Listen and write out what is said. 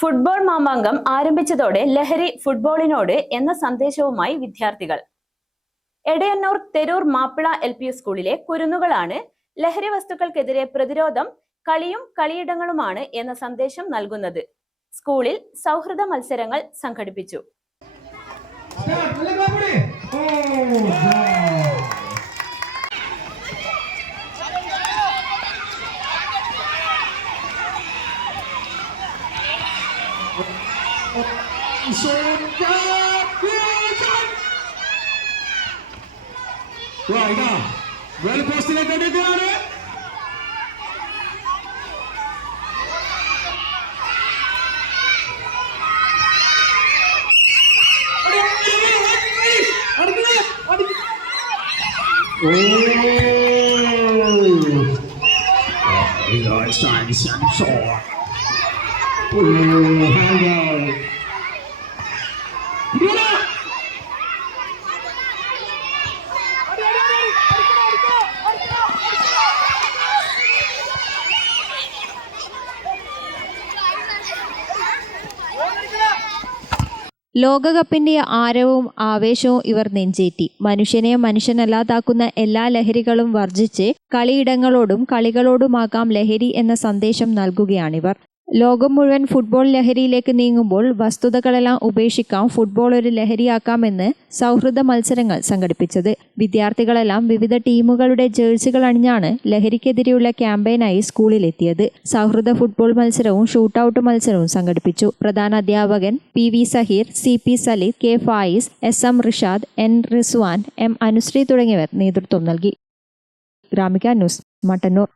Football Mamankam ആരംഭിച്ചതോടെ ലഹരി ഫുട്ബോളിനോട് എന്ന സന്ദേശവുമായി വിദ്യാർത്ഥികൾ. എടയന്നൂർ തെരൂർ മാപ്പിള LP സ്കൂളിലെ കുരുന്നുകളാണ് ലഹരി വസ്തുക്കൾക്കെതിരെ പ്രതിരോധം കളിയും കളിയിടങ്ങളുമാണ് എന്ന സന്ദേശം നൽകുന്നത്. സ്കൂളിൽ സൗഹൃദ മത്സരങ്ങൾ സംഘടിപ്പിച്ചു. ലോകകപ്പിന്റെ ആരവവും ആവേശവും ഇവർ നെഞ്ചേറ്റി. മനുഷ്യനെ മനുഷ്യനല്ലാതാക്കുന്ന എല്ലാ ലഹരികളും വർജിച്ച് കളിയിടങ്ങളോടും കളികളോടുമാകാം ലഹരി എന്ന സന്ദേശം നൽകുകയാണിവർ. ലോകം മുഴുവൻ ഫുട്ബോൾ ലഹരിയിലേക്ക് നീങ്ങുമ്പോൾ വസ്തുതകളെല്ലാം ഉപേക്ഷിക്കാം, ഫുട്ബോൾ ഒരു ലഹരിയാക്കാമെന്ന് സൗഹൃദ മത്സരങ്ങൾ സംഘടിപ്പിച്ചത്. വിദ്യാർത്ഥികളെല്ലാം വിവിധ ടീമുകളുടെ ജേഴ്സികൾ അണിഞ്ഞാണ് ലഹരിക്കെതിരെയുള്ള ക്യാമ്പയിനായി സ്കൂളിലെത്തിയത്. സൗഹൃദ ഫുട്ബോൾ മത്സരവും ഷൂട്ടൌട്ട് മത്സരവും സംഘടിപ്പിച്ചു. പ്രധാന അധ്യാപകൻ PV Zaheer, CP സലീദ്, K Fayis, SM Rishad, N Rizwan, M Anusree തുടങ്ങിയവർ നേതൃത്വം നൽകി. ഗ്രാമിക ന്യൂസ്, മട്ടന്നൂർ.